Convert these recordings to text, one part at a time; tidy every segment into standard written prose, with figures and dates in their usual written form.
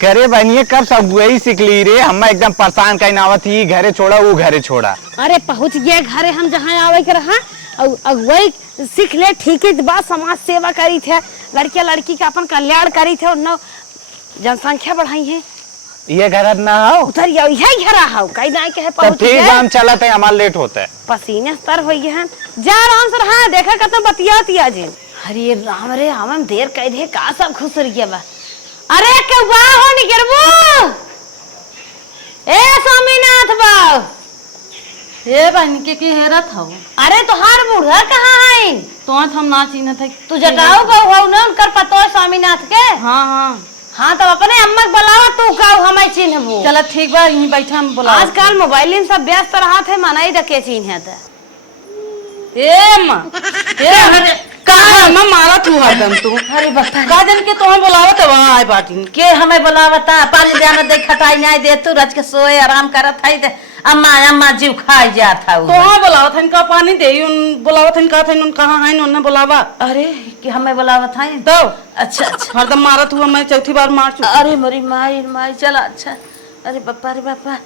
करे बनिए कब सब वही सीख ली रे। हम एकदम परेशान कहीं आवत ही घरे छोड़ा वो घरे छोड़ा। अरे पहुंच गए घरे हम जहाँ आवे के रहा और वही सीख ले। ठीक है बात समाज सेवा करी थे, लड़किया लड़की का अपन कल्याण करी थे और न जनसंख्या बढ़ाई है। ये घर ना हो उधर यही घर हो कहीं ना के है पहुंच ठीक है। हम चलते हैं, हमारा लेट होता है। पसीने स्तर हो गए हैं। जा आराम से रहा देखा कत बतियाती आज। अरे राम रे हम देर कह दे का सब खुश रहिए बा। अरे के वाह हो नि गिरबू ए स्वामीनाथ बाबू हे बहन के हेरत हो। अरे तोहार बूढ़ा कहाँ है? तो हम ना चिन्हत है। तू जगाओ बहु हो ना उनकर पतो है स्वामीनाथ के। हाँ हाँ हाँ तो अपने अम्मा के बुलावा तू कहू हमें चिन्हबू। चल ठीक बा यहीं बैठा हम बुला। आजकल मोबाइल में सब व्यस्त रहा थे मनाई रखे चिन्ह ए मां ए का मैं मारा तू हरदम तू। अरे बता का जन के तोहं बुलावत वहां आए बाटी के हमें बुलावता पानी देना दे खटाई नहीं दे तू रज के सोए आराम करत है दे अम्मा अम्मा जीव खाई जात है तोहं बुलावत हन का पानी दे उन बुलावत हन का थन उन कहां है उन बुलावा। अरे कि हमें बुलावत है तो अच्छा अच्छा हरदम मारा तू मैं चौथी बार मार चुकी। अरे मेरी माई माई चला अच्छा। अरे बापा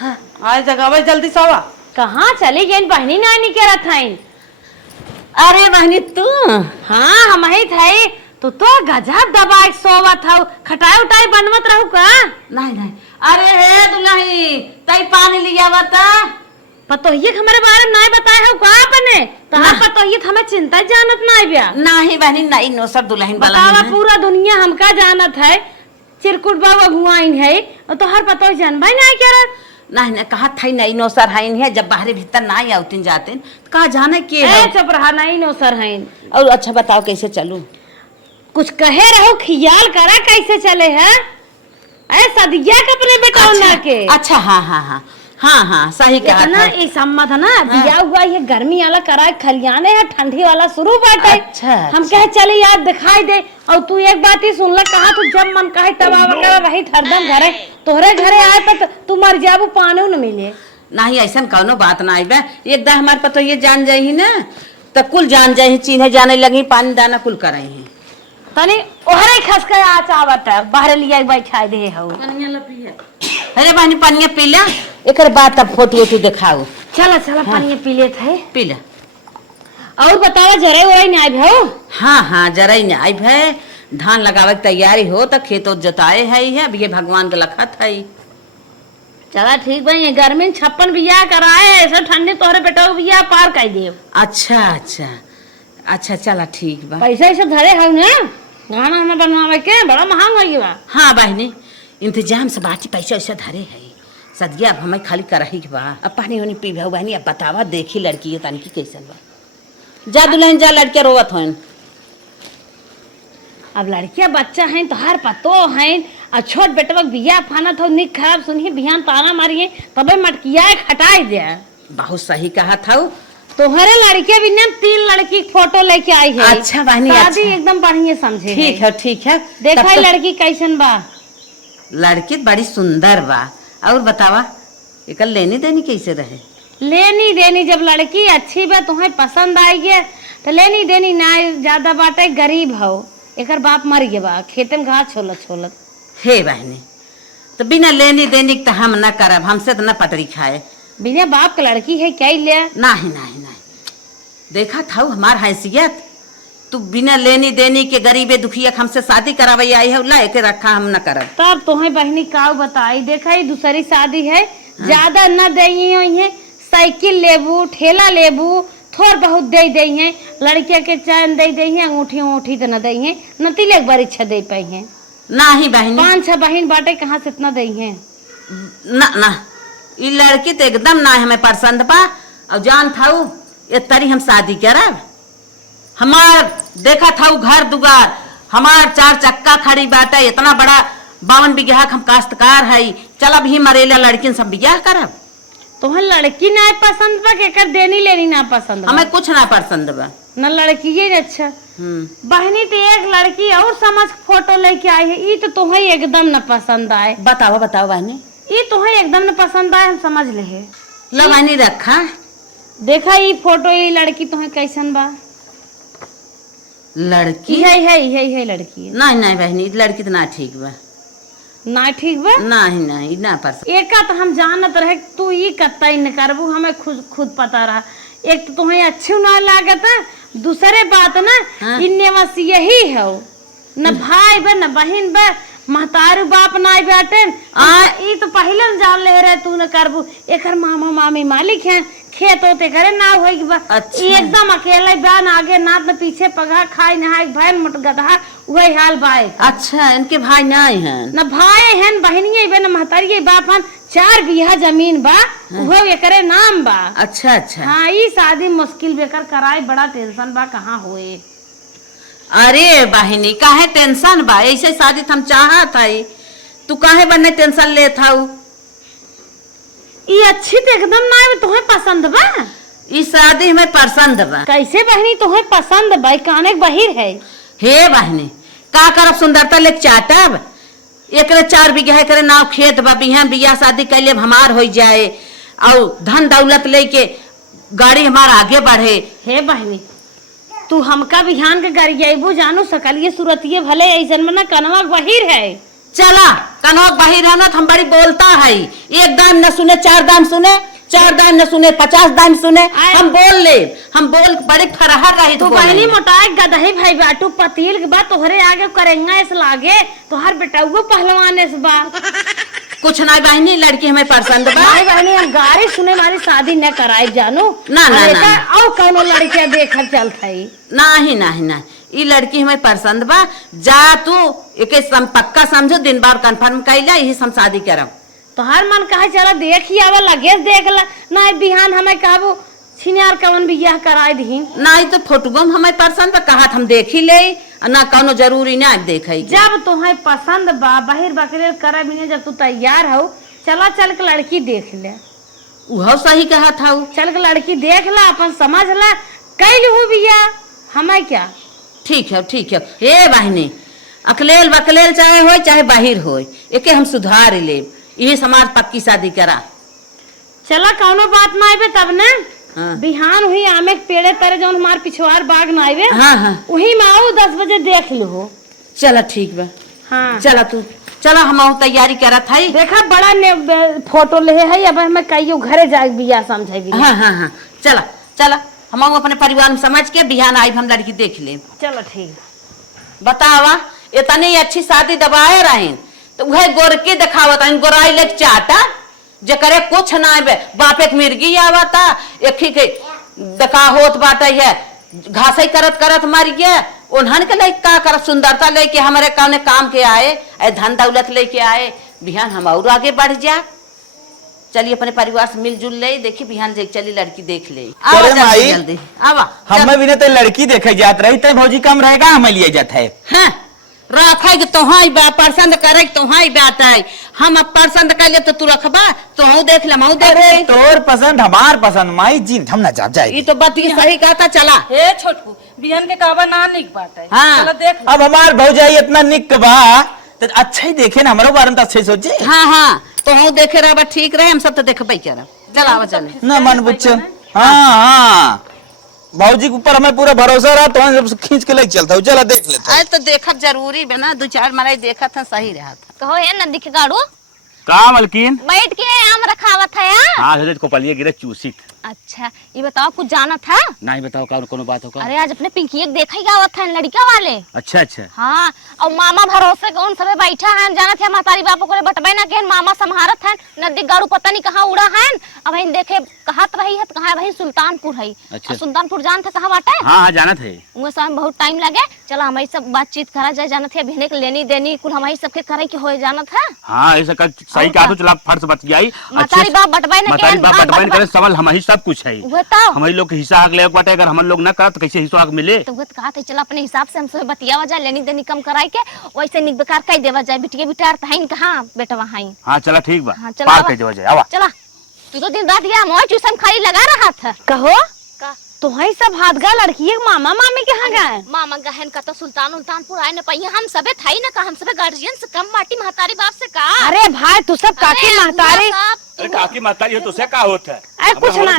हाँ आए जगावे जल्दी सावा। कहाँ चली गई बहनी नानी के रथ है? अरे बहनी तू हाँ हम ही थे तो गजब दबाई सोवत हो खटाई उटाई बनवत रहू का? नहीं अरे हे दुल्ही तई पानी लिया बता पतो ये हमारे बारे में नहीं बताया हो का अपने तहां पतो ये हमें चिंता जानत नहीं बिया। नहीं बहनी नहीं नो सर दुल्हन वाला बतावा पूरा दुनिया हमका जानत है चिरकुट बाबा घुआइन है और तो हर पतो जानबा नहीं करत। नहीं कहा था नहीं नो सर है जब बाहर भीतर नहीं आउतिन जाते तो कहा जाने के है चुप रहा नहीं नो सर है। और अच्छा बताओ कैसे चलूं? कुछ कहे रहो खियाल करा कैसे चले है ऐ सदिया के अपने बेटा ना के। अच्छा हाँ सही कहा ना ये सम्मत है ना दिया हुआ ये गर्मी वाला करा खलियाने है ठंडी वाला शुरू बाटे। अच्छा, हम कहे चले यार दिखाई दे और तू एक बात ही सुन ले कहा तू जब मन कहे तब आवा वही हरदम घरे तोहरे घरे आए पर तू मर जाबू पानी न मिले। नहीं ऐसा कौनो बात ना आई एकदम हमारे पतो ये जान जाही ना तो कुल जान जाही चिन्हे जाने लगी पानी दाना कुल करे हैं तनी ओहरे खस के आ चावट बाहर लिया बैठा दे हो। अरे बहनी पानी पी ले एक बाद तब फोटो वोटो दिखाओ। चला पानी पी ले थे पी ले और बतावा जरे वही नहीं आए हो? हाँ जरा नहीं आई भाई धान लगावे की तैयारी हो तो खेत जोताए है ये भगवान के लखत है। चला ठीक भाई गर्मी 56 बिया कराए ऐसा ठंडी तोहरे बेटा बिया पार कर दे। अच्छा चला ठीक बा। पैसा ऐसा धरे है ना गाना हमें बनवावे के बड़ा महंगा है बा। हाँ बहनी इंतजाम से बाकी पैसा ऐसा धरे है सदिया अब हमें खाली करही के बा। अब पानी वानी पी भाऊ बहनी अब बतावा देखी लड़की है तनकी कैसन बा। जा दुल्हन जा लड़के रोवत हो। अब लड़कियां बच्चा हैं तो हर पतो हैं और छोट बेटवा बिया फाना तो निक खराब सुनिए बिहान ताना मारिए तबे मटकिया खटाई दे। बहुत सही कहा था तोहरे लड़के भी ना 3 लड़की फोटो लेके आई है। अच्छा बहनी शादी एकदम बढ़िया समझे। ठीक है देखा लड़की कैसन बा? लड़की बड़ी सुंदर बा। और बतावा एक लेनी देनी कैसे रहे? लेनी देनी जब लड़की अच्छी बा तुम्हें पसंद आई है तो लेनी देनी ना ज्यादा बाटे गरीब हो एकर बाप मर गया बा खेते में घास छोलत। हे बहनी तो बिना लेनी देनी तो हम न करब हमसे तो न पटरी खाए। बिना बाप के लड़की है क्या ले? नहीं देखा था हमार हैसियत तू बिना लेनी देनी के गरीबे दुखिया हमसे शादी करावे आई है ला के रखा हम न करब। तब तुम्हें बहनी का बताई देखा ही दूसरी शादी है ज्यादा न दई है साइकिल लेबू ठेला लेबू थोड़ बहुत दे दई है लड़किया के चैन दे दई है अंगूठी तो न दई है न तिलक बार इच्छा दे पाई है। नहीं बहनी 5-6 बहन बाटे कहाँ से इतना दई है? ना ये लड़की तो एकदम ना हमें पसंद बा और जान था ये तरी हम शादी करब। हमार देखा था घर दुगार हमार 4 चक्का खड़ी बाटे इतना बड़ा 52 बीघा हम काश्तकार है चल अब ही मरेला लड़किन सब बियाह करब। तुम्हें लड़की ना पसंद बा के कर देनी लेनी ना पसंद बा? हमें कुछ ना पसंद बा न लड़की ये अच्छा बहनी तो एक लड़की और समझ फोटो लेके आई है ये तो तुम्हें एकदम न पसंद आए। बताओ बहनी ये तुम्हें एकदम न पसंद आए हम समझ ले है लवानी रखा देखा ये फोटो ये लड़की तुम्हें कैसन बा? लड़की है लड़की नहीं बहनी लड़की तो ना ठीक बा। ना ठीक बा नहीं नहीं ना पसंद। एका तो हम जानत रहे कि तू ई कत्ता ही न करबू, हमें खुद पता रहा। एक तो तुम्हें अच्छी ना लागत है, दूसरे बात ना हाँ। इन्ने बस यही है, न भाई बा न बहन बा, महतारू बाप ना बाटे। ई तो पहले न जान ले रहे तू न करबू। एकर मामा मामी मालिक हैं, खेत होते करे ना होई बा। अच्छा। ई एकदम अकेला बयान आगे नात न पीछे पगा खाई नहाई भैन मोट गधा वही हाल बाए। अच्छा इनके भाई नहीं हैं? न भाई हैं बहनिये बे न महतारी बाप हन, 4 बीघा जमीन बा वो एकरे नाम बा। अच्छा अच्छा। हाँ ई शादी मुश्किल बेकर कराई, बड़ा टेंशन बा कहाँ होए। अरे बहनी काहे टेंशन बा, ऐसे शादी हम चाहत हई, तू काहे बने टेंशन ले था? ई अच्छी तो एकदम ना है, तुम्हें पसंद बा? ई शादी हमें पसंद बा। कैसे बहनी तुम्हें पसंद बा? काने बहिर है। हे बहनी का करब, सुंदरता ले चाटब। एकरे 4 बीघा करे नाव खेत बा, बिहान बियाह शादी कैले हमार हो जाए और धन दौलत लेके गाड़ी हमार आगे बढ़े। हे बहनी तू हमका बिहान के गरियाबू जानू सकल, ये सूरतिये भले ऐसन में ना कनवा बहिर है। चला कनौक बाहिर है ना, हम बड़ी बोलता है, एक दाम न सुने 4 दाम सुने, 4 दाम न सुने 50 दाम सुने। हम बोल ले, हम बोल बड़े फरहर रही। तू बहनी मोटाए गदही भाई बाटू पतील के बा, तोहरे आगे करेंगा इस लागे, तोहर बेटाऊ पहलवान इस बा। कुछ ना बहनी, लड़की हमें पसंद बा। भाई बहनी हम गाड़ी सुने मारी शादी न कराई जानू ना ना ना, और कौनो लड़कियां देखल चलत है। नहीं नहीं नहीं, ई लड़की हमें पसंद बा। जा तू एके पक्का समझो, दिन बार कंफर्म कैला, यही हम शादी करब। तो हर मन कहे चला देख ही आवा, लगे देख ला ना बिहान हमें कहबो छिनार कवन बियाह कराई दी। नहीं तो फोटो हमें पसंद बा, कहा हम देख ही ले, ना कौनो जरूरी ना देखे। जब तुम्हें पसंद बा बहिर बकरे करे बिना, जब तू तैयार हो चला चल के लड़की देख ले। वो सही कहा था। चल के लड़की देख ला, अपन समझ ला, कैल हो बियाह हमें क्या। ठीक है ठीक है। हे बहनी अकलेल बकलेल चाहे हो चाहे बाहिर हो, एके हम सुधार ले, यही समाज पक्की शादी करा। चला कौनो बात ना आवे तब ना। हाँ। बिहान हुई आमे के पेड़े तरे जो हमार पिछवार बाग ना आवे, हाँ हाँ वही में आओ 10 बजे देख लो। चला ठीक बा। हाँ चला तू चला, हम तैयारी करत हई। देखा बड़ा ने फोटो ले है, अब हमें कहियो घरे जाए बियाह समझे भी। हाँ हाँ हाँ चला चला, हम अपने परिवार में समझ के बिहान आई हम लड़की देख ले। चलो ठीक। बतावा इतनी अच्छी शादी दबाए रहे तो वह गोरके दिखावत गोराई ले चाटा जे करे कुछ ना आवे, बापे के मिर्गी आवता, एक ही के दका होत बाटे है, घासे करत करत मर गया। उन्हन के ले का कर, सुंदरता लेके हमारे कौने काम के आए, धन दौलत लेके आए, बिहान हम और आगे बढ़ जा। चलिए अपने परिवार से मिलजुल ले, देखी बिहान जे चली लड़की देख ले। आवा जल्दी जल्दी आवा। हमें भी तो लड़की देखे जात रही तो भौजी कम रहेगा, हमें लिए जात है। हाँ रखे तोहाई बा, पसंद करे तोहाई बात है। हम अब पसंद कर ले तो तू रखबा, तो देख ले मऊ देख ले। तोर पसंद हमार पसंद, माई जी हम ना जा जाए। ये तो बात की सही कहता। चला हे छोटकू बिहान के काबा ना निक बात है। हाँ। चला देख अब हमार भौजाई इतना निक बा तो अच्छा ही देखे ना, हमारो बारे में तो अच्छे सोचे। हाँ हाँ तो देखे रहा ठीक रहे, हम सब तो देखबे करब। चला आवा चल ना मन बुच्च। हाँ हाँ भौजी के ऊपर हमें पूरा भरोसा रहा, तो हम खींच के ले चलता हूँ। चला देख लेते आज तो देखब जरूरी बना, 2-4 मराई देखा था सही रहा था। कहो ये न दिख गाड़ू का मलकिन बैठ के आम रखावत है यार। हाँ हजरत को पलिए गिरे चूसी। अच्छा ये बताओ कुछ जाना था? नहीं बताओ का कोनो बात होगा। अरे आज अपने पिंकी एक देखा ही गावत है लड़का वाले। अच्छा अच्छा। हाँ और मामा भरोसे कौन सबे बैठा है, जाना थे हमारी बापू को बटबे ना के मामा संभारत है, नदी गाड़ू पता नहीं कहाँ उड़ा है। अब हम देखे कहत रही है कहाँ भाई सुल्तानपुर है। अच्छा। सुल्तानपुर जान थे कहाँ बाटे? हाँ हाँ जाना थे। उनके साथ बहुत टाइम लगे, चलो हमारी सब बातचीत करा जाए, जाना थे भेने के लेनी देनी कुल हमारी सबके करे के हो जाना था। हाँ ऐसा कर सही कहा तो चला फर्ज बच गई। मातारी बाप बटबे ना मातारी बाप बटवाइन करे सवाल हमारी सब कुछ है। बताओ हमारी लोग के हिस्सा हक ले बाटे, अगर हम लोग ना कर तो कैसे हिस्सा हक मिले। तो कहा था चला अपने हिसाब से हमसे बतियावा जाए, लेनी देनी कम कराई के वैसे निक बेकार कह देवा जाए। बिटिया बिटार तहाइन कहां बेटवा हाई। हाँ चला ठीक बा। हाँ, चला पार आवा। कह देवा जाए। आवा चला तू तो दिन रात गया मोह ट्यूशन खाली लगा रहा था। कहो का तुम्हारी सब हाथगा लड़की है, मामा मामी कहाँ गए? मामा गहन का तो सुल्तानपुर आए न पहिए, हम सबे था ही ना का, हम सबे गार्जियन से कम माटी महतारी बाप से का। अरे भाई तू सब काकी महतारी। अरे काकी महतारी हो तो से का होता है? अरे कुछ ना,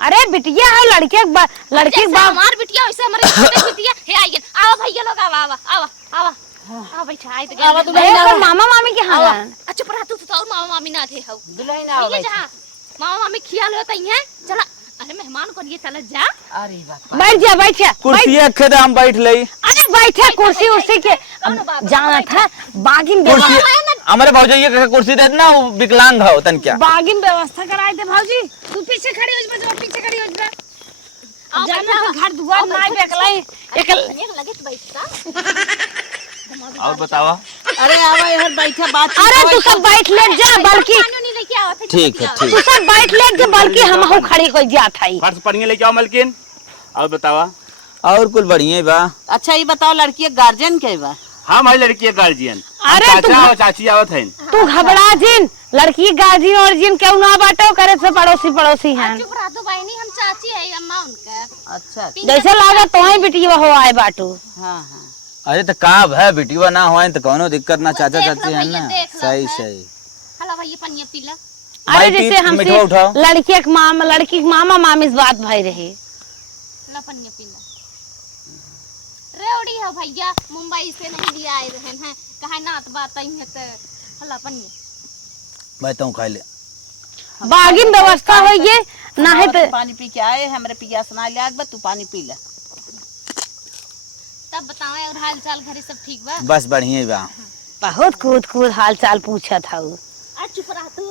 अरे बिटिया है लड़के लड़की बाप। हमार बिटिया वैसे हमारे बिटिया। हे आइए आओ भैया लोग, आवा आवा आवा आवा आ बैठा आई तो आवा तू गए बहन आवा। मामा मामी के हां अच्छा पर तू तो और मामा मामी ना थे हौ दुल्हन आओ ये जा मामा मामी खियाल होता ही है चला अरे मेहमान को लिए चला जा अरे बाप बैठ जा बैठ जा कुर्सी रखे थे हम बैठ लई अरे बैठे कुर्सी उसी के जाना था बागिन कुर्सी हमारे भौजाई के कुर्सी दे ना वो विकलांग है तन क्या बागिन व्यवस्था कराए दे भाजी तू पीछे खड़ी हो जा पीछे खड़ी हो जा जाना तो घर दुआर ना बेकलाई एक लगे तो बैठता और बतावा अरे आवा यार बैठा बात अरे तू सब बैठ ले जा बल्कि नहीं लेके आओ थे ठीक है ठीक तू सब बैठ ले जा बल्कि हम हो खड़ी कोई जात है फर्श पढ़िए लेके आओ मलकिन। और बतावा। और कुल बढ़िया बा। अच्छा ये बताओ लड़की के गार्जियन के बा? हम है लड़की के गार्जियन। अरे चाचा और चाची आवत हैं। तू घबरा जिन लड़की गार्जियन और जिन क्यों ना बाटो करे से पड़ोसी हैं चुप रह तो बहनी हम चाची है अम्मा उनका अच्छा जैसे लागा तो ही बिटिया हो आए बाटू हाँ हाँ अरे तो का है बेटीवा ना हो तो कोनो दिक्कत ना चाचा देख लो चाची है भैया, ना देख लो, सही हाँ। सही हला भैया पनिया पीला अरे माई जैसे पी- हमसे मिठवा उठाओ। लड़की के मामा मामी से बात भई रही ला पनिया पीला रेवड़ी है भैया मुंबई से नहीं लिया आए रहन हैं कहा नात बात आई है तो हला पनिया मैं तो खा ले बागिन व्यवस्था हो ये ना है तो पानी पी के आए हमरे पिया सुना ले आग बा तू पानी पी ले। तब बताओ और हाल चाल घरे सब ठीक बा बस बढ़िया बा। बहुत कूद हाल चाल पूछत हूँ आ चुप रह तू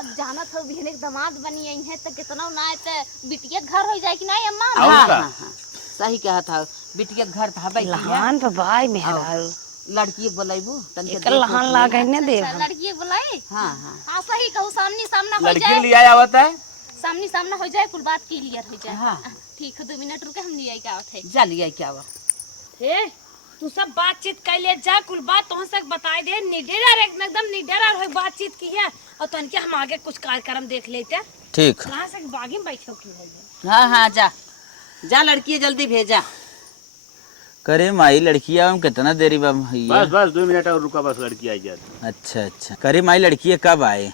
अब जाना था बिहने के दामाद बनी आई है तो कितना ना है तो बिटिया घर हो जाए कि नहीं अम्मा और हाँ का? हाँ हाँ सही कहा था बिटिया के घर था बैठी है लहान पे भाई मेहरारू लड़की के बोलाइबू तन के एक लहान लागे ने दे अच्छा, लड़की बुलाई हाँ हाँ हाँ सही कहूँ सामने सामना हो लड़की जाए लिया आवत है। सामने सामना हो जाए कुल बात क्लियर हो जाए हाँ। ठीक है 2 मिनट रुके हम लिए क्या थे जा लिया क्या हुआ ए तू सब बातचीत कर ले जा कुल बात तो सक बताए दे निडर एकदम निडर और बातचीत की है और तन के हम आगे कुछ कार्यक्रम देख लेते ठीक कहां से बागी में बैठो क्यों है हाँ हाँ जा जा लड़की जल्दी भेजा करे माई लड़किया हम कितना देरी बा भैया बस बस 2 मिनट और रुका बस लड़की आई जाती। अच्छा अच्छा करे माई लड़की कब आए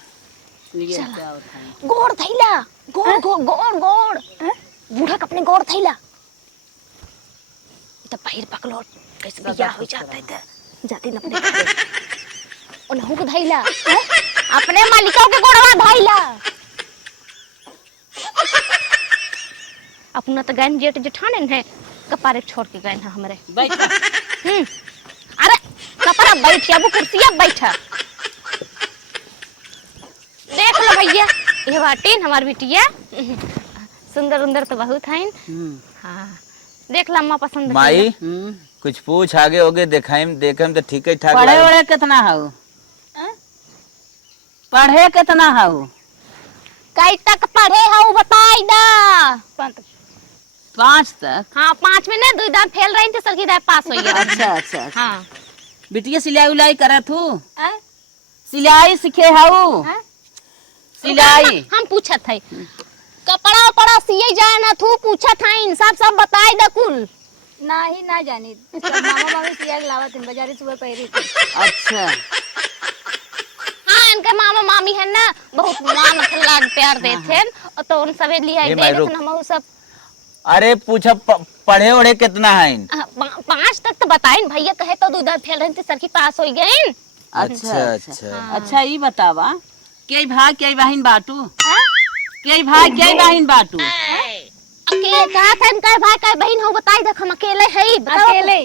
लिया क्या होता है गोड़ थैला गोड़ गोड़ गोड़ गोड़ बूढ़ा अपने गोड़ थैला तो पैर पकड़ो कैसे बिया हो जाता है तो जाती न अपने उन्हों को धैला अपने मालिकों के गोड़वा धैला अपना तो गैन जेठ जेठाने है कपारे छोड़ के गए हैं हमारे बैठा अरे कपड़ा बैठिया वो कुर्सिया बैठा देख लो भैया ये बाटीन हमार बिटिया सुंदर उंदर तो बहुत है हाँ देख ला अम्मा पसंद माई कुछ पूछ आगे होगे देखाइम देखम तो ठीक है ठाक पढ़े बा। वढ़े कितना हाउ पढ़े कितना हाउ कई तक पढ़े हो बताई दा 5 तक हाँ 5 में ना 2 दाम फेल रही थी सर की दाम पास हो गया अच्छा अच्छा अच्छा। हाँ बिटिया सिलाई उलाई करत हूँ हैं? सिलाई सीखे हाउ हैं? सिलाई हम पूछत है कपड़ा उपड़ा सिए जाए ना तू पूछत है इंसाफ सब बताई दा कुल नहीं ना जानी मामा मामी सिया के लावत हैं बाजारी सुबह पहरी थी अच्छा हाँ इनके मामा मामी है ना बहुत मान लाग प्यार देते हैं और तो उन सबे लिया ये दे मायरो। देते हम सब अरे पूछा पढ़े ओढ़े कितना है 5 तक तो बताइन भैया कहे तो 2 दाम फेल रही थी सर की पास हो गए अच्छा अच्छा अच्छा ये बतावा कई भाई कई बहन बाटू कई भाई कई बहन बाटू अकेले कहा था इनका भाई का बहन हो बताई देख हम अकेले है अकेले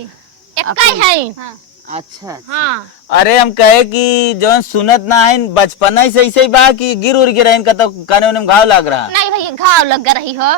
एक ही है अच्छा हाँ अरे हम कहे कि जौन सुनत ना है बचपना ही से ऐसे ही बा कि गिर उड़ गिर का तो काने में घाव लग रहा नहीं भैया घाव लग रही हो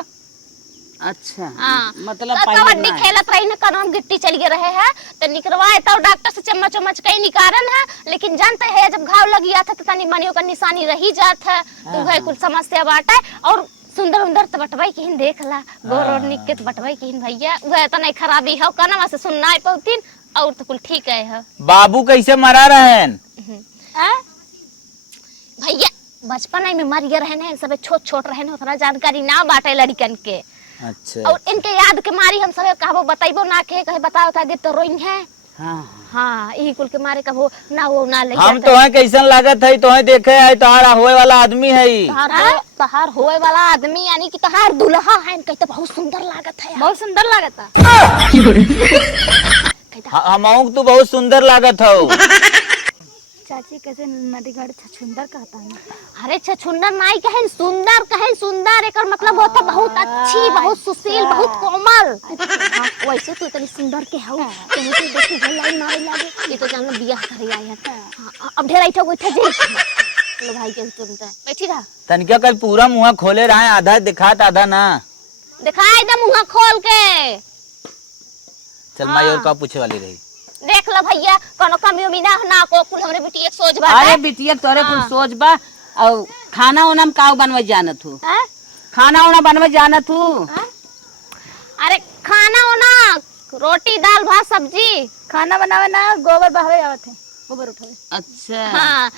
अच्छा हाँ मतलब तो पहले कबड्डी ना है। खेलत रही ना कनम गिट्टी चल गए रहे हैं तो निकलवाए तो डॉक्टर से चम्मच चम्मच कहीं निकालन है लेकिन जानते हैं जब घाव लग गया था तो तनी मनियों का निशानी रही जात है तो वह कुछ समस्या बाटा है और सुंदर उंदर तो बटवाई किन देख ला गोर और निक के तो बटवाई किन भैया वह तो नहीं खराबी है कनवा से सुनना है पौतीन और तो कुल ठीक है बाबू कैसे मरा रहे हैं भैया बचपन में मर गए रहे सब छोट छोट रहे उतना जानकारी ना बाटे लड़कन के अच्छा और इनके याद के मारी हम सब कहबो बताइबो ना के कहे बताओ था तो रोइन है हाँ हाँ यही कुल के मारे कहो ना वो ना ले हम तो है कैसन लागत है तो है देखे है तोहरा होए वाला आदमी है तहार होए वाला आदमी यानी कि तहार दुल्हा है कहते बहुत सुंदर लागत है बहुत सुंदर लगता फायदा। हम तो बहुत सुंदर लागत हो। चाची कैसे नदी घाट छछुंदर कहता है। अरे छछुंदर नाई कहें सुंदर एकर मतलब होता बहुत अच्छी, बहुत सुशील, बहुत कोमल। हाँ, वैसे तो इतनी सुंदर के हौ तुम तो देखी भलाई मारे लागे। ये तो जान बियाह करे आई है। हाँ, अब ढेर बैठो जे लो भाई के तुरंत बैठी रहा। तनिका कल पूरा मुंह खोले रहा है, आधा दिखात आधा ना दिखाई दे मुंह खोल के। चल माई और का पूछे वाली रही। देख लो भैया कोनो कमी उमी ना को कुल हमरे बिटिया के सोच बा। अरे बिटिया तोरे कुछ सोच बा। और खाना उना में का बनवे जानत हूँ? खाना उना बनवे जानत हूँ? अरे खाना वाना रोटी दाल भात सब्जी। खाना बनावे ना गोबर बहावे आवत है, गोबर उठावे। अच्छा हाँ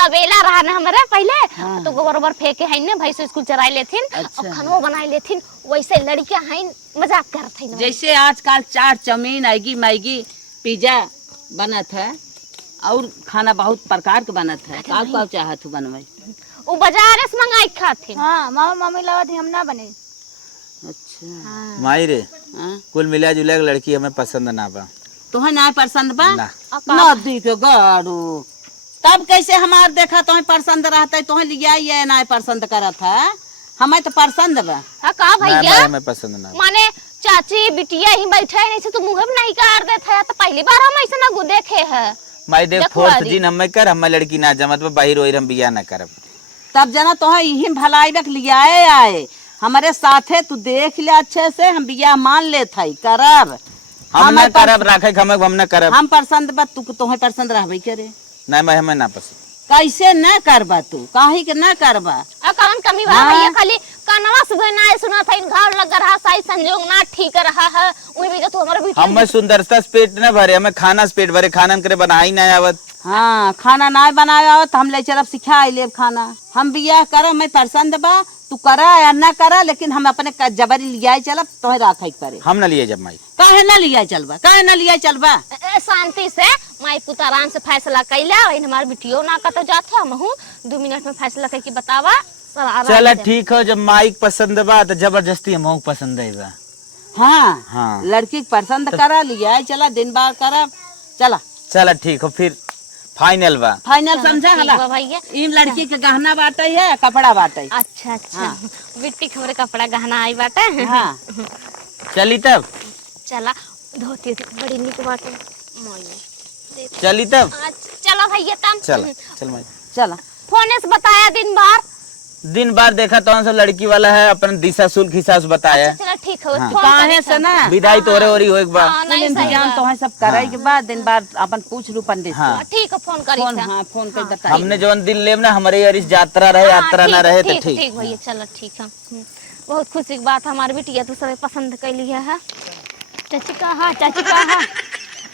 तबेला रहा ना हमारे पहले। तो गोबर ओबर फेंके है ने भैंस स्कूल चराई लेथिन। अच्छा। और खानो बनाई लेथिन। वैसे लड़कियां हैं मजाक करत है। जैसे आजकल चाट चाउमीन आएगी मैगी पिज्जा बनत है और खाना बहुत प्रकार के बनत है। का चाहत हूँ बनवे? वो बाजार से मंगाई खाथिन। हाँ मामा मामी लावत है, हम ना बने। अच्छा माई रे हाँ? कुल मिला जुला के लड़की हमें पसंद ना बा। तुम्हें ना पसंद बा? ना। नदी के गाड़ू तब कैसे हमार देखा तुम्हें पसंद रहता है, तुम्हें लिया ये ना पसंद करत है। हमें तो पसंद बा। हाँ का भैया हमें पसंद ना बा। माने चाची बिटिया ही बैठे है नहीं से तो मुंह में नहीं कर देते है। तो पहली बार हम ऐसा ना देखे है। माई देख देखो फोर्स आदि। जिन हमें कर हमें लड़की ना जमत बा, बाहर ओहिर हम बिया ना करब। तब जना तुम्हें यही भलाई रख लिया आए हमारे साथे तू देख ले अच्छे से। हम बिया मान ले थई करब। हम ना करब राखे हम ना करब। हम पसंद बा तू तुम्हें पसंद रहबे करे। नहीं मैं हमें ना पसंद। कैसे न करबा तू? काहे के न करबा? अब कौन कमी बा भैया? खाली कानवा से ना सुना था इन घाव लग रहा सही संजोग ना ठीक रहा है। वही भी तू हमारे बिटिया हमें सुंदरता से पेट न भरे, हमें खाना से पेट भरे। खाना करे बनाई ना आवत। हाँ खाना ना बनाया हो तो हम ले चलब सिखा ले खाना। हम बियाह करो मैं पसंद बा तू करा या ना करा, लेकिन हम अपने जबरी लिया चलब तो राखे करे। हम न लिए जब माई। काहे ना लिया चलबा? काहे ना लिया चलबा? शांति से माई पुत आराम से फैसला कैला। हमारे बिटियो ना कतो जात हम 2 मिनट में फैसला करके बतावा। चल ठीक हो, जब माई पसंद बा तो जबरदस्ती हम पसंद है बा। हाँ हाँ लड़की पसंद करा लिया चला दिन बार करा चला। चल ठीक हो फिर फाइनल बा। फाइनल समझा हला भैया। इन लड़की के गहना बाटे है कपड़ा बाटे। अच्छा अच्छा बिट्टी हमरे कपड़ा गहना आई बाटे। हाँ चली तब चला धोती बड़ी निक बाटे। चली तब चलो भैया तम चल चल माई चला। फोन से बताया दिन बार देखा तो सब लड़की वाला है अपन दिशा शुल्क हिसाब से बताया। चलो ठीक है। हाँ। फोन काहे करे से ना विदाई तोरे ओरी हो एक बार। हाँ, नहीं, सही इंतजाम बा। तो है सब करे के बाद दिन बाद अपन पूछ लू पंडित से। हाँ। ठीक है फोन करी फोन था। हाँ फोन कर बताइए। हमने जौन दिन लेब ना हमारे यार इस यात्रा रहे यात्रा ना रहे तो ठीक। ठीक भैया चलो ठीक है। बहुत खुशी की बात है हमारी बिटिया तो सब पसंद कर लिया है। चाची कहाँ?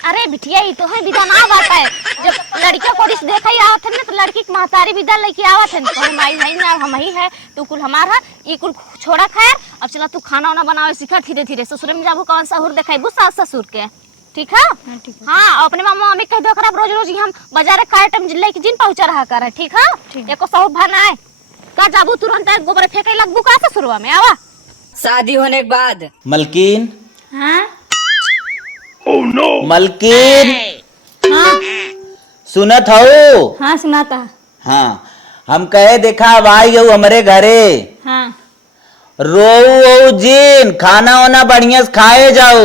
अरे बिटिया ही तो है विदा ना बात है। जब लड़कियों को रिश्ते देखा ही आवत है ना तो लड़की की महतारी विदा लेके आवत है। तो हमारी नहीं ना हम ही है तो कुल हमारा ये कुल छोड़ा खैर। अब चला तू खाना वाना बनावे सीखा धीरे धीरे। ससुर में जाबू कौन सहुर देखाइबू सास ससुर के। ठीक है हाँ अपने मामा मम्मी कह दो खराब रोज रोज हम बाजार का टाइम लेके जिन पहुंचा रहा कर। ठीक है एको सहुर भरना है का जाबू तुरंत गोबर फेंके लगबू का ससुरवा में आवा। शादी होने के बाद मलकिन हाँ मलकिन सुनत हो? हाँ सुनाता। हाँ हम कहे देखा अब आई गऊ हमारे घरे। हाँ रो जिन खाना वाना बढ़िया से खाए जाओ।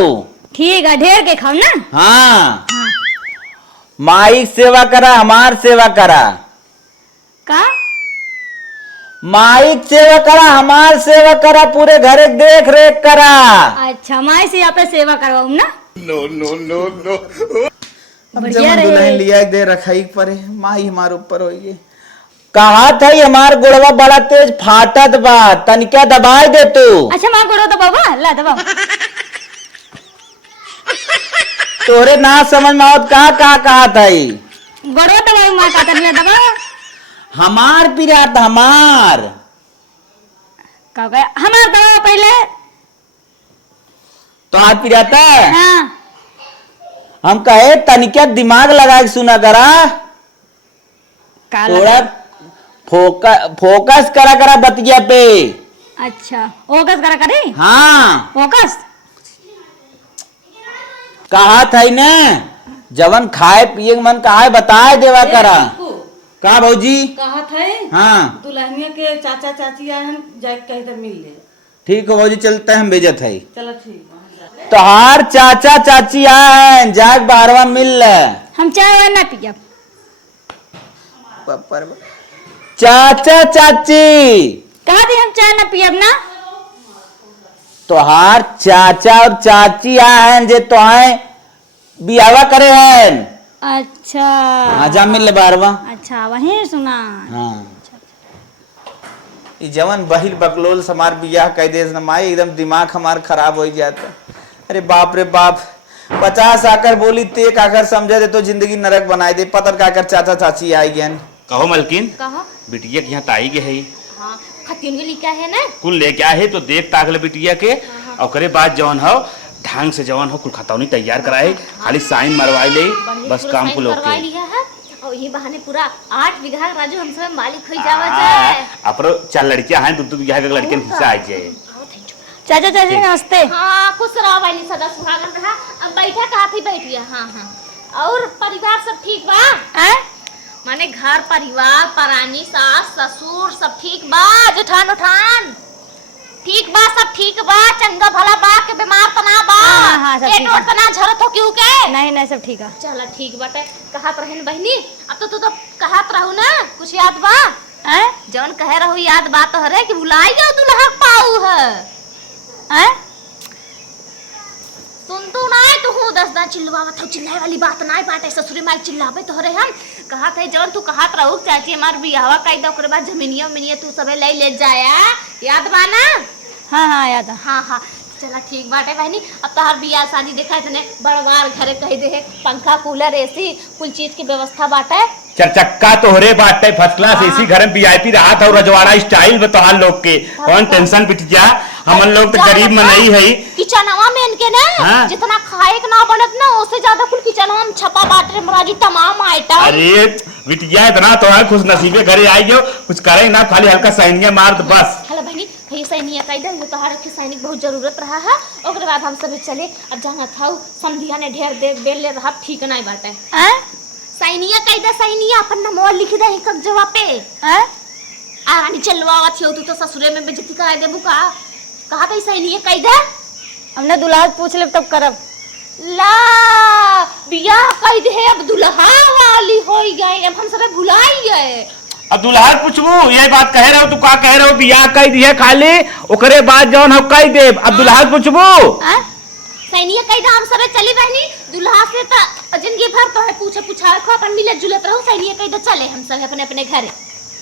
ठीक है ढेर के खाओ ना। हाँ माई सेवा करा हमार सेवा करा। का माई सेवा करा हमार सेवा करा पूरे घरे देख रेख करा। अच्छा माई से यहाँ पे सेवा करवाऊ ना। बढ़िया दुल्हन रहे। लिया दे रखाई परे माई हमारे ऊपर होइए। कहा था हमार गुड़वा बड़ा तेज फाटत बा तनिका दबाए दे तू। अच्छा माँ गोड़ो तो बाबा ला दबाओ। तोरे ना समझ में आवत कहा था गोड़ो दबाओ माँ का तनिया दबाओ। हमार पिरात हमार का गया हमार दबाओ पहले। तो हाथ पिराता हाँ हम कहे तनिका दिमाग लगा के सुना करा। का थोड़ा फोकस करा बतिया पे। अच्छा फोकस करा करे। हाँ फोकस कहा था न जवन खाए पिए के मन कहा बताए देवा करा का भौजी कहा थे हाँ दुल्हनिया के चाचा चाची आए हैं जाके कहीं तो मिल ले। ठीक है भौजी चलते हम भेजत है चलो ठीक है। तोहार चाचा चाची आए हैं जाग बारवा मिल ले हम चाय वाय ना पियब। चाचा चाची कहा थी हम चाय ना पियब ना। तोहार चाचा और चाची आए हैं जे तोहाए बियावा करे हैं। अच्छा आजा मिल ले बारवा। अच्छा वहीं सुना। हाँ ई जवन बहिल बकलोल समार बियाह कह दे न माई एकदम दिमाग हमार खराब हो जाता। अरे बाप रे बाप 50 आकर बोली ते काकर समझे दे तो जिंदगी नरक बनाए दे पतर काकर चाचा चाची आई गए। कहो मलकिन कहा बिटिया के यहाँ ताई के है हाँ खतिन के लिखा है ना कुल ले क्या है तो देख ताक ले बिटिया के और करे बात जवन हो ढंग से जवन हो कुल खतौनी तैयार कराए खाली साइन मरवाई ले बस काम को लोग करवा लिया है और ये बहाने पूरा 8 बीघा राजू हम सब मालिक हो जावा जाए। अपरो 4 लड़कियां हैं दूध बिहार के लड़के ने हिस्सा आ जाए। चाचा चाची नमस्ते। हाँ खुश रहो भाई सदा सुहागन रहा। अब बैठा कहा थी बैठिया। हाँ हाँ और परिवार सब ठीक बा माने घर परिवार परानी सास ससुर सब ठीक बा जेठान उठान ठीक बा सब ठीक बा चंगा भला बा के बीमार तना बा हाँ, सब पेट ठीक वोट तना झरत हो क्यों के नहीं नहीं सब ठीक है। चला ठीक बाटे कहत रहन बहनी अब तो तू तो कहत रहू ना कुछ याद बा जौन कहे रहू याद बा तो हरे कि बुलाई गयो दुल्हा पाऊ है सुन तू ना तो हूँ 10 चिल्लावत हो चिल्लाए वाली बात ना बाटे ससुरी माई चिल्लावे तो हरे हम कहत है जौन तू कहत रहू चाची हमार बियाहवा कई दो ओकरे बाद जमीनिया मिनिया तू सबे ले जाया याद बा ना। हाँ हाँ याद है। हाँ हाँ चला ठीक बाटे बहनी अब तो हर बियाह शादी देखा इतने बड़वार घरे कह दे पंखा कूलर एसी कुल चीज की व्यवस्था बाटे चरचक्का तोहरे बाटे फर्स्ट क्लास एसी घर में वीआईपी रात और रजवाड़ा स्टाइल बतौहार लोग के कौन टेंशन बिटिया हमन लोग तो गरीब में नहीं है किचनवा में इनके ना हाँ? जितना खाए के ना बनत ना उससे ज्यादा कुल किचनवा में छपा बाटे महाराजी तमाम आइटम। अरे बिटिया इतना तो है खुश नसीबे घरे आई गयो कुछ करे ना खाली हल्का सैनिया मार दो बस। हेलो बहनी ये सैनिया कह दे तोहार के सैनिक बहुत जरूरत रहा है ओकरे बाद हम सब चले अब जहां था समधिया ने ढेर दे बेल ले रहा ठीक नहीं बाटे सैनिया कह दे सैनिया अपन नमो लिख दे एक जवाब पे आनी चलवा थियो तू तो ससुरे में बेइज्जती करा देबू का कहा था सैनिया कह दे हमने दुल्हा पूछ ले तब करब ला बियाह कह दे अब दुल्हा वाली हो गई अब हम सब भुलाई गए। अब दुल्हा पूछबू ये बात कह रहे हो तू का कह रहे हो बियाह कह दिए खाली ओकरे बाद जौन हो कह दे अब दुल्हा पूछबू सैनिया कह दे हम सब चली बहनी दुल्हा से तो जिंदगी भर तो है पूछा खो अपन मिलत जुलत रहो सैनिया कह दे चले हम सब अपने अपने घरे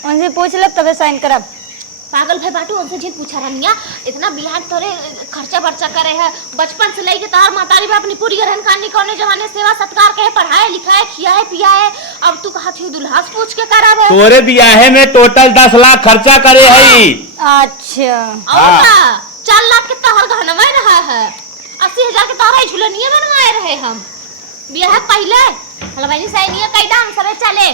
उनसे पूछ ले तबे साइन करब। पागल भाई बाटू उनसे जिन पूछा रनिया इतना बिहार तोरे खर्चा बर्चा करे है बचपन से लेके तार मातारी में अपनी पूरी रहन खानी कौने जमाने सेवा सत्कार के पढ़ाए लिखाए खियाए पियाए अब तू कहा थी दुल्हा से पूछ के करावे तोरे बियाहे में टोटल 10 लाख खर्चा करे है। अच्छा और 4 लाख के तोहर गहनवा रहा है 80,000 के तोहर झुलनिया बनवाए रहे हम बियाह पहले हलवाई सैनिया कैदा हम सबे चले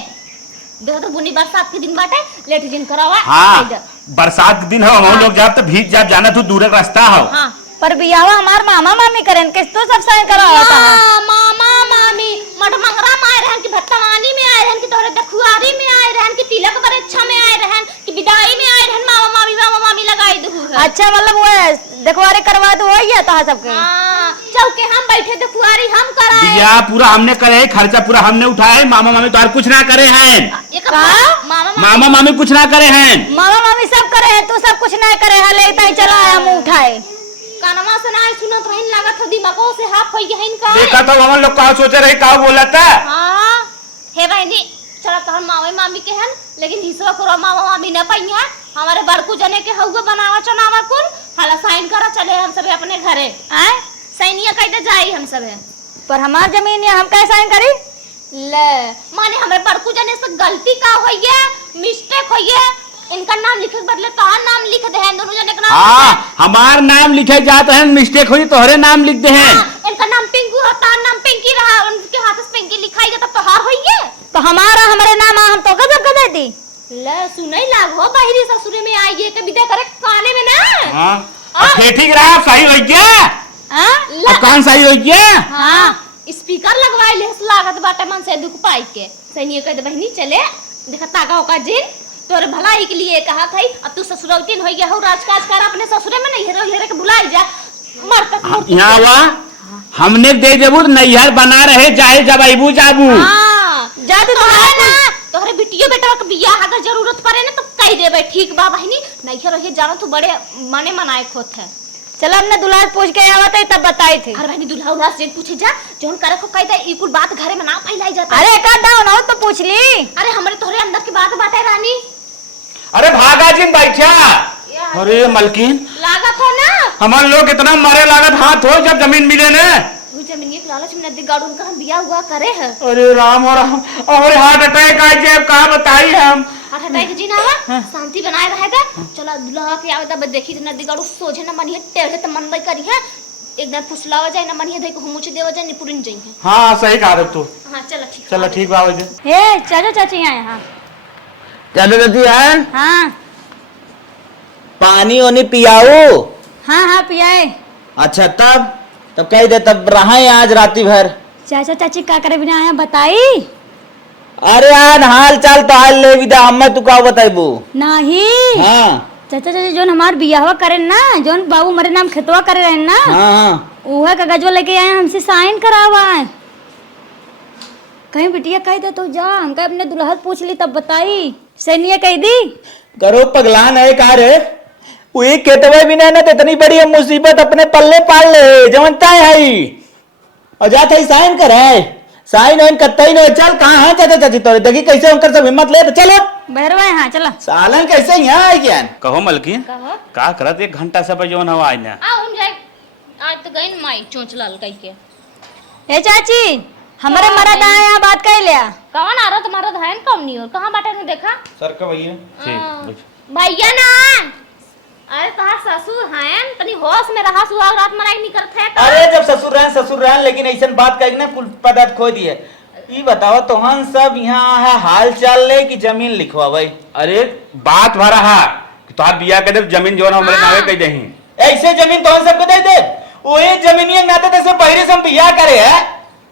देखो तो बुनी बरसात के दिन बाटे लेट जिन करावा हाँ बरसात के दिन हो हम लोग जब तो भीग जाब जाना तू दूर रास्ता हो हाँ पर बियाह हमार मामा मामी करें किस तो सब साइन करा होता है मामा मामी मठमंगरा में आए रहन कि भत्तवानी में आए रहन कि तोहरे दखुआरी में आए रहन कि तिलक बरच्छा में आए रहन कि विदाई में आए रहन मामा मामी लगाई दहु है। अच्छा मतलब वो देखवारे करवा दो हो या तो सबके हां चौके हम बैठे दखुआरी हम कराए बियाह पूरा हमने करे खर्चा पूरा हमने उठाए मामा मामी तो कुछ ना करे हैं मामा मामी कुछ ना करे हैं मामा मामी सब करे हैं तू सब कुछ नहीं करे है लेता ही चला आया मुंह उठाए कानवा से ना सुनत रहन लागत हो दिमागो से हाफ होई गहन का देखा तो हम लोग का सोचे रहे का बोलता हां हे बहनी चला तो हम मावे मामी के हन लेकिन हिस्सा करो मामा मामी न पइया हमारे बड़कू जने के हउए बनावा चनावा कुल हाला साइन करा चले हम सब अपने घरे आए सैनिया कहते जाई हम सब पर हमार जमीन या हम कैसे साइन करी ले माने हमारे बड़कू जने से गलती का होई है मिस्टेक होई है इनका नाम लिखे के बदले तोहर नाम लिख दे हैं दोनों जने का नाम हां हमार नाम लिखे जात है मिस्टेक हुई तोहरे नाम लिख दे हैं इनका नाम पिंकू है तार नाम पिंकी रहा उनके हाथ से पिंकी लिखाई गया तब तोहार होई है तो हमारा हमारे नाम हम तो गजब कर देती ले सुनई लागो बहिरी ससुरे में आई है कभी दे करे खाने में ना हां अब ठीक रहा सही हो गया हां अब कौन सही हो गया हां स्पीकर लगवाए ले लागत बाटे मन से दुख पाई के सही कह दे बहनी चले देखा ताका होका जिन तोरे भलाई के लिए कहा थई अब तू ससुरौतीन हो गया हो राजकाज कर अपने ससुरे में नहीं हेरे के बुलाई जा मर तक यहाँ वा हमने दे देबू नैहर बना रहे चाहे जब अबू जाबू। हां जा तू ना तोहरे बिटियो बेटा के बियाह अगर जरूरत पड़े ना तो कह देबे ठीक बा बहनी नहीं रहे जानो तू बड़े माने मनाए खोत है। चलो हमने दुल्हा पूछ के आवत है तब बताई थे। अरे बहनी दुल्हा उल्हा से पूछे जा जोन करे को कहता है ई कुल बात घरे में ना फैलाई जाता। अरे का डाउन हो तो पूछ ली। अरे हमरे तोहरे अंदर की बात बाटे रानी। अरे भागा जिन बैठा। अरे मलकिन लागत हो ना हमारे लोग इतना मरे लागत हाथ हो जब जमीन मिले ने वो जमीन के लालच में नदी गाड़ून का हम बियाह हुआ करे है। अरे राम और हार्ट अटैक आ जाए कहा बताई हम हार्ट अटैक जी ना शांति बनाए रहेगा। चला दुल्हा के आवे तब देखी त नदी गाड़ू सोझे न मनिए टेढ़े त मन करी है एकदम फुसलावा जाए न मनिए देख मुछ देव जाए निपुरिन जाई है। हाँ सही कहा तू। हां चलो ठीक चलो ठीक बाबू जी। हे चाचा चाची आए हां चलो दती है हां पानी ओनी पियाओ। हां हां पियाए। अच्छा तब कह दे तब रहा आज राती भर। चाचा चाची का करे बिना आया बताई। अरे यार हाल चाल तो हाल ले विदा हमें तू का बताइबू नहीं हाँ चाचा चाची जोन हमार बियाहवा करे ना जोन बाबू मरे नाम खेतवा करे रहे ना हाँ वह कागजवा लेके आए हमसे साइन करावा है। कहीं बिटिया कह दे तो जा हमका अपने दुल्हा पूछ ली तब बताई। सैनिया कह दी करो पगलान है कार है वही केटवे भी ना तो इतनी बड़ी मुसीबत अपने पल्ले पाल ले जमनता है और जा था साइन कर है साइन वाइन करता ही नहीं। चल कहाँ है चाचा चाची तो देखी कैसे उनकर सब हिम्मत ले तो चलो बहरवा हाँ चला सालन कैसे यहाँ आए क्या कहो मलकिन का करत 1 घंटा से बजोन हवा आई ना आ उन जाए आज तो गइन माई चोंच लाल कह के। ए चाची हमारे मरद आए यहाँ बात कर लिया। कौन आ रहा तुम्हारा धान कम नहीं और कहां बाटे ने देखा सर का भैया ठीक भैया ना अरे तहार ससुर हैं तनी होश में रहा सुहाग रात मनाई नहीं करत है का? अरे जब ससुर रहन लेकिन ऐसा बात कही ना कुल पदार्थ खो दिए। ये बताओ तोहन सब यहाँ है हाल चाल ले कि जमीन लिखवा भाई। अरे बात भरा है तोहार बिया के जमीन जो हमरे नावे कह दही ऐसे जमीन तोहन सबको दे दे वही जमीनिया नाते तैसे पहले से हम बिया करे है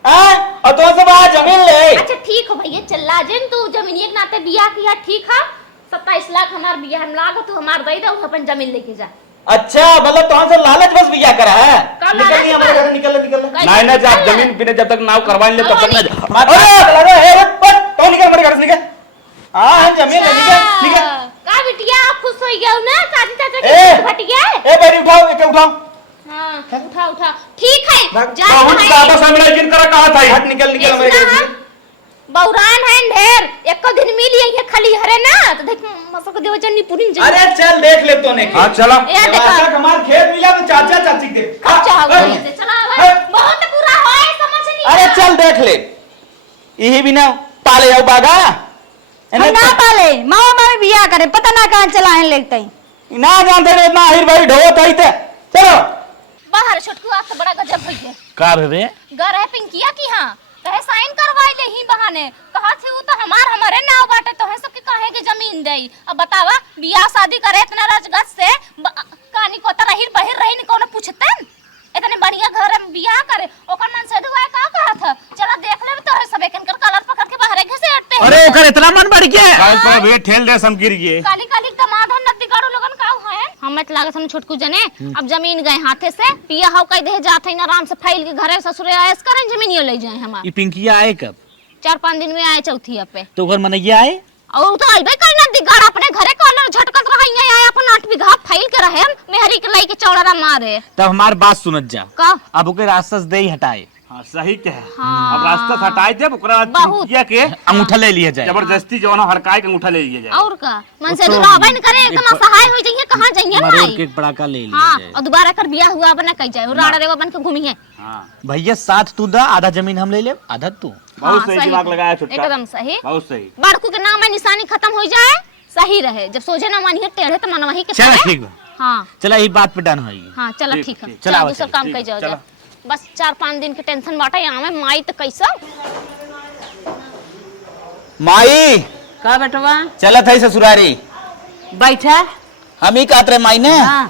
और तो सब आज जमीन ले। अच्छा ठीक हो भैया चल्ला जिन तू जमीनिए के नाते बियाह किया ठीक है 27 लाख हमार बियाह हम लागो तू हमार दे दे अपन जमीन लेके जा। अच्छा मतलब तो से लालच बस बिया करा है कब निकल लालच हमारे बस? घर निकल नहीं ना जब जमीन बिना जब तक नाव करवा ले तब तक ना अरे तो निकल हमारे घर से निकल। हां हम जमीन ले निकल का बिटिया आप खुश हो गए ना चाची चाचा ए! के फट गया ए बेटी उठाओ एक उठाओ हां उठा उठा ठीक है जा बहुत ज्यादा सामने जिन करा कहा था हट निकल हमारे घर से। बौरान है ढेर एको दिन मिली है खली हरे ना तो देख मसक देव जन्नी पूरी अरे चल देख ले तूने हां चलो ए देखा हमार खेत मिला तो चाचा चाची के खर्चा हो गया से चला आवे बहुत पूरा होए समझ नहीं अरे चल देख ले यही बिना पाले जाओ बागा हम ना पाले मामा मामी बियाह करे पता ना कहाँ चला है लेते ना जानते ने इतना आहिर भाई ढोत आई थे चलो बाहर छोटकू आज तो बड़ा गजब हो गया का रे घर है पिंकिया की हां कहे साइन करवाई ले ही बहाने कहा थे वो तो हमारे नाव बाटे तो है सबके कहे के जमीन देई। अब बतावा बियाह शादी करे इतना राजगत से कहानी को त रही बहिर रही न कोनो पूछते इतने बढ़िया घर में बियाह करे ओकर मन से दुआ का कहा था चला देख ले तो है सब एकन कर कलर पकड़ के बाहर घसे हटते हैं। अरे ओकर इतना मन बढ़ गया काल पर वे ठेल दे सम गिर गए काली काली दमाद नदी गाड़ो लगन का है हमत लागत हम छोटकू जने अब जमीन गए हाथे से पिया हो कह दे जात है आराम से फाइल के घरे ससुरे आयस करें जमीनियो ले जाए हमार। ये पिंकिया आए कब 4-5 दिन में आए चौथिया पे तो घर मनैया आए और तो आइबे कर नदी गाड़ अपने घरे कॉलर झटकत रही आए अपन 8 बीघा फाइल के रहे मेहरी के लाई के चौड़ा मारे तब हमार बात सुनत जा का अब ओके रास्ता से दे ही हटाए। हां सही कह हाँ। अब रास्ता हटाए जब ओकरा बहुत। चिंकिया के अंगूठा ले लिया जाए जबरदस्ती जो ना हरकाए के अंगूठा ले लिया जाए और का मन से दुराबे न करे एकदम असहाय हो जाइए कहां जाइए मरोड़ भाई के पड़ाका ले लिया हां जाए। और दोबारा कर बियाह हुआ बना कह जाए राड़ा रेवा बन के घूमी है। हां भैया साथ तू दा आधा जमीन हम ले ले आधा तू। बहुत हाँ, सही सही दिमाग है। लगाया छुटका एकदम सही बहुत सही बड़कू के नाम में निशानी खत्म हो जाए सही रहे जब सोझे ना मानिए टेढ़े तो मनवाही के चल चले। ठीक बा हाँ चला ये बात पे डन होई। हाँ चलो ठीक, ठीक है ठीक। चलो चलाओ, दूसरा चलो, काम ठीक कर है, जाओ चलो। जा बस 4-5 दिन के टेंशन बाटा यहाँ में माई तो कैसा माई का बेटवा चलत है ससुरारी बैठा हम ही कहत रहे माई ने हाँ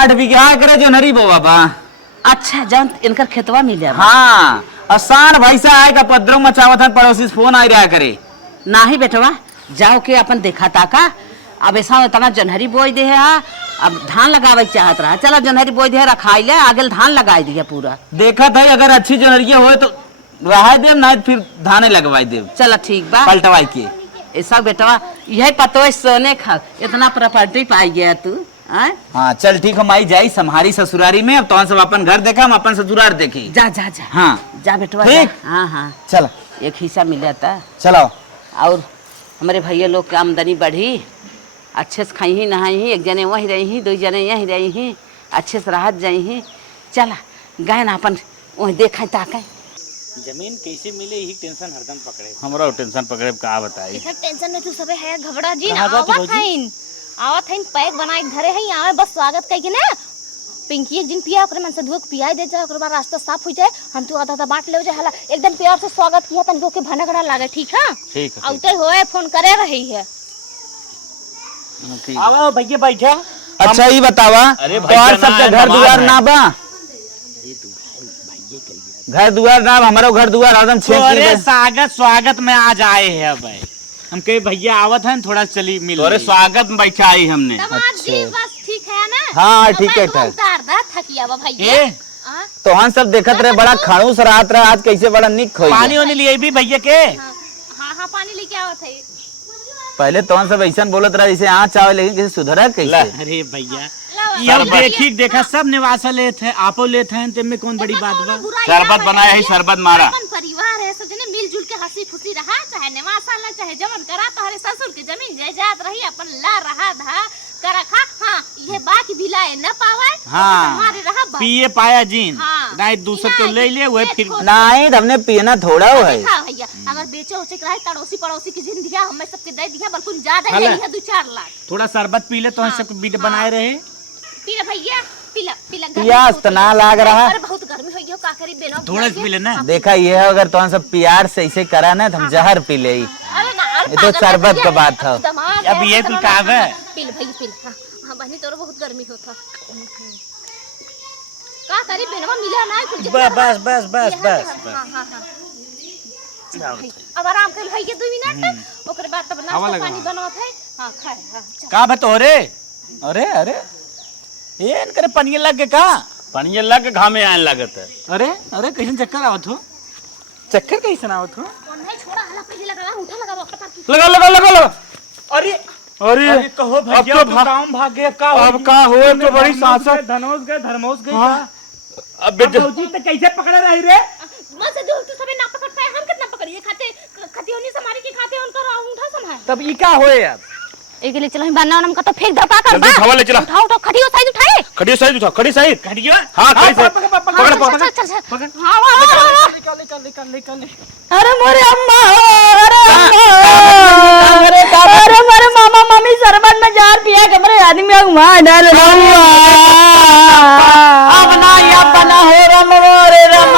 8 बीघा करे जो नरी बोवा बा अच्छा जान इनकर खेतवा मिले हाँ आसान भैसा आए का पद्रों मचावत है पड़ोसी से फोन आ रहा करे। नाही बेटवा जाओ के अपन देखा ताका अब ऐसा इतना जनहरी बोई दे है अब धान लगावे चाहत रहा चला जनहरी बोई दे रखाई ले आगे धान लगाई दिया पूरा देखा था अगर अच्छी जनरिया हो तो रहा देव ना फिर धाने लगवाई देव चला ठीक बा पलटवाई के। ऐसा बेटवा यही पतो सोने खा इतना प्रॉपर्टी पाई गया तू आय? हाँ चल ठीक हम आई जाई सम्हारी ससुरारी में अब तो सब अपन घर देखा हम अपन ससुरार देखी। जा जा जा हाँ जा बेटवा ठीक। जा। हाँ हाँ चल एक हिस्सा मिला था चलो। और हमारे भैया लोग की आमदनी बढ़ी अच्छे से खाई ही नहाई ही एक जने वहीं रही ही दो जने यहीं रही ही अच्छे से राहत जाई ही चला गए ना अपन वहीं देखा ताके जमीन कैसे मिले ही टेंशन हरदम पकड़े हमरा टेंशन पकड़े का बताई इधर टेंशन में तू सबे है घबरा जी कहाँ जात भौजी? आवत हईन पैक बनाए घरे हई आवे बस स्वागत कई के ना पिंकी एक दिन पिया ओकरे मन से धुक पियाई दे जाए ओकरे बाद रास्ता साफ हो जाए हम तू आधा आधा बांट ले जाए हला एकदम प्यार से स्वागत किया तन के भनगड़ा लागे ठीक है ठीक है औते होए फोन करे रही है। आओ भैया बैठा। अच्छा ये बतावा अरे तो भैया और सबका ना, घर दुआर है। ना बा घर दुआर ना हमारो घर दुआर आदम अरे छे स्वागत में आज आए हैं अब हम कहे भैया आवत हैं थोड़ा चली मिल तोरे स्वागत में बैठा आई हमने। दामाद जी बस ठीक है ना। हाँ, ठीक है, अब ठीक। उतार दा थकिया बा भैया ए हाँ? तो हम सब देखत रहे बड़ा खाणूस रात रहा आज कैसे बड़ा निक खोई पानी होने लिए भी भैया के हाँ हाँ पानी लेके आवत है। पहले तो हम सब ऐसा बोलत रहा जैसे यहाँ चावल लेकिन किसी सुधरा कैसे। अरे भैया लाओ, ये लाओ, देखी देखा सब निवासा लेते हैं आपो लेते हैं तेरे में कौन बड़ी बात बा बुराई शरबत ना बनाया है भैया। शरबत मारा। अपन परिवार है सब जने मिलजुल के हंसी खुशी रहा चाहे निवासा ला चाहे जमन करा तोहरे ससुर के जमीन जायदाद रही अपन ला रहा धा करा खा हाँ ये बाकी भिलाए न पावे हाँ। हमारे रहा बस। पिए पाया जीन हाँ। नहीं दूसरे तो ले ले वह फिर नहीं हमने पीना थोड़ा हो है। हाँ भैया अगर बेचे उचे के रहे तड़ोसी पड़ोसी की जिंदगी हमें सबके दे दिया बल्कि ज्यादा हला। है 2-4 लाख थोड़ा शरबत पी ले तो हम सबको बीट बनाए रहे पीला भैया पीला पीला गर्मी प्यास बहुत तो ना है। लाग रहा। अरे बहुत गर्मी हो गई हो का करी बेनो थोड़ा पी ले ना देखा ये है अगर तो हम सब प्यार से ऐसे करा ना तो हम जहर पी ले। अरे ना अरे ये तो पागल शरबत भैया, का बात है। दिमाग अब ये है, कुल इतना काम ना- है। पील भैया पील हाँ हाँ बहनी तोरो बहुत गर्मी होता का करी बेनवा मिला ना कुछ बस हाँ हाँ हाँ अब आराम कर भैया 2 मिनट ओकरे बाद तब नाश्ता पानी बनवत है हाँ खाए हाँ चल। का बतो रे अरे अरे ये इनके पनिया लग के का पनिया लग के घामे आने लगत है। अरे अरे कैसे चक्कर आवत हो चक्कर कैसे आवत हो कौन है छोड़ा हला पहले लगा उठा लगा ओकरे पर की लगा लगा लगा लगा। अरे अरे कहो अब भैया तो तो गांव भाग गया का अब का हुए तो बड़ी सांसत धनोज गए धर्मोज गए अब बेटे भौजी तो कैसे पकड़े रही रे मन से दूर तो सबे ना पकड़ पाए हम कितना पकड़िए खाते खतियोनी समारी के खाते उनका उठा संभाल तब ई का होए यार एक ले चलो बनना नम का तो फेंक दो का कर जल्दी खवा ले चला। उठाओ उठाओ खड़ियो साइड उठाए खड़ी साइड उठा खड़ी साइड खड़िया हाँ खड़ी साइड पकड़ पकड़ चल हां वाह निकल अरे मोरे अम्मा अरे मोरे मामा मम्मी शरबत में जार पिया के मेरे आदमी घुमा डाल अब ना या बना हो रम मोरे रम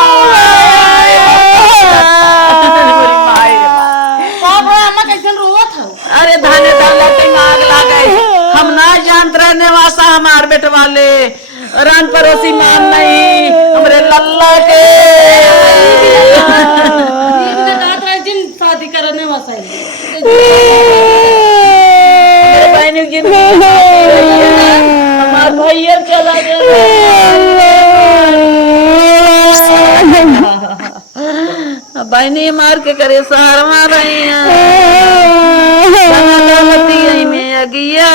अरे धाने डाला के आग लागे हम ना जानते रहे निवासा हमार बेटे वाले रान पड़ोसी मान नहीं हमरे लल्ला के शादी करने वाला मेरे बहन की हमार भैया चला गया बहनी मार के करे सहार मार रही हैं में अगिया